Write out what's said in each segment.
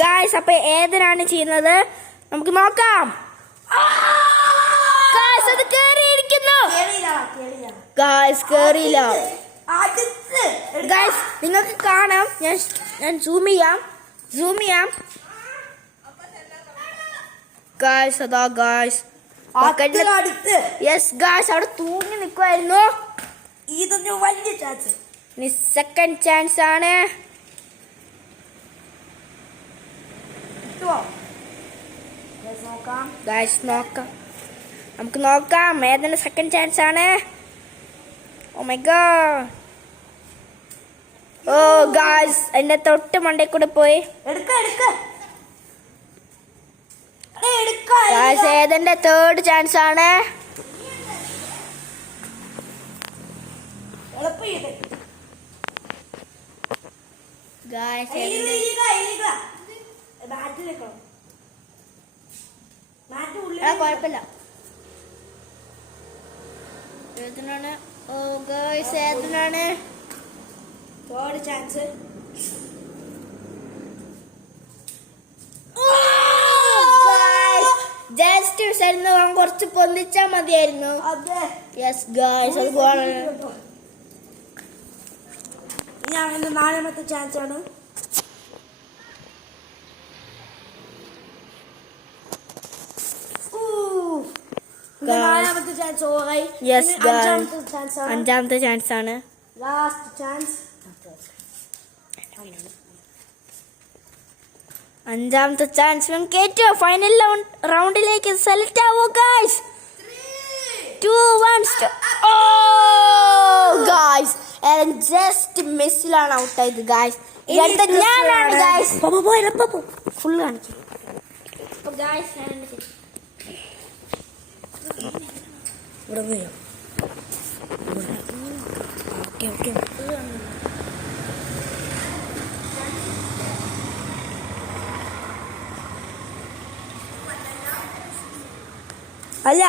Guys, അപ്പൊ ഏതിനാണ് ചെയ്യുന്നത് നമുക്ക് നോക്കാം. ഗായ്സ്, അത് കേറിയിരിക്കുന്നു. ഗായ്സ്, കേറിയില്ല. ഗായ്സ്, നിങ്ങൾക്ക് കാണാം. ഞാൻ സൂം ചെയ്യാം. ഗായ്സ്, അതാ ഗായ്സ്. യെസ് ഗായ്സ്, അവിടെ തൂങ്ങി നിൽക്കുമായിരുന്നു. ഇതൊരു വലിയ ചാൻസ്. ഇനി സെക്കൻഡ് ചാൻസ് ആണ്. ഗായ്സ്, നോക്കാം. നമുക്ക് നോക്കാം ഏതാണ് സെക്കൻഡ് ചാൻസ് ആണ്. Oh my god. Oh guys, എന്റെ തൊട്ട് മണ്ടേ കൂടെ പോയി. ഗായ്സ്, ഏതെന്റെ തേർഡ് ചാൻസ് ആണ്. ഗായ്സ്, കുഴപ്പമില്ല. ഏതിനാണ്? ഓ ഗായ്സ്, ഏതിനാണ് തേർഡ് ചാൻസ്? ജസ്റ്റ് കുറച്ച് പൊന്തിച്ചാ മതിയായിരുന്നു. യെസ് ഗായ്സ്, അത് ഗോളാണ്. ഞാൻ എന്റെ നാലാമത്തെ ചാൻസ് ആണ്. നാലാമത്തെ ചാൻസ് ഓവറായി. യെസ് ഗായ്സ്, അഞ്ചാമത്തെ ചാൻസ് ആണ്. Last chance. അഞ്ചാമത്തെ ചാൻസ് നമുക്ക് ഏറ്റവും ഫൈനൽ റൗണ്ടിലേക്ക് സെലക്ട് ആവോ ഗായ്സ്. 2, 1 ഓ ഗായ്സ്, ജസ്റ്റ് മിസ്സിലാണ് ഔട്ട് ആയത് ഗായ്സ്. അടുത്ത ഞാനാണ് ഗായ്സ്. ഫുൾ കാണിക്കും. അല്ല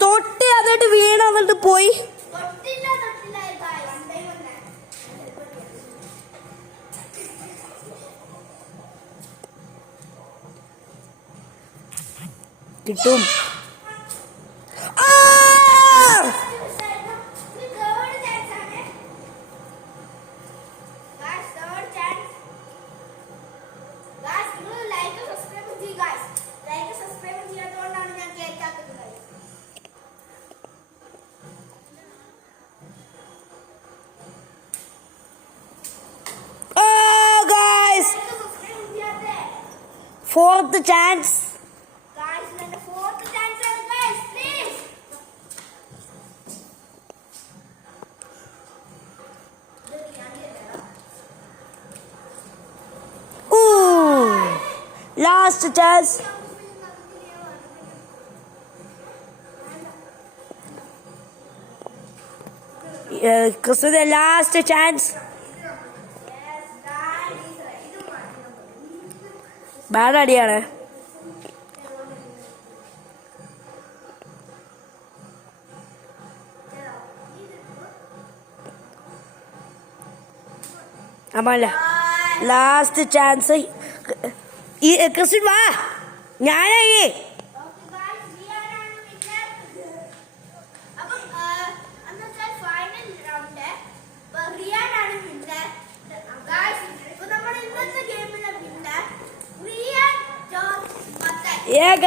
തൊട്ടി അതിട്ട് വീണ എന്നിട്ട് പോയി. കിട്ടും. Fourth chance. Guys, the fourth chance, guys, please. Ooh, last chance. So the last chance. Bad അടിയാണ്. അമ്മല്ല ലാസ്റ്റ് ചാൻസ്. ഈ ക്രിസ്ത്യൻ വാ, ഞാനായി. Yeah, guys.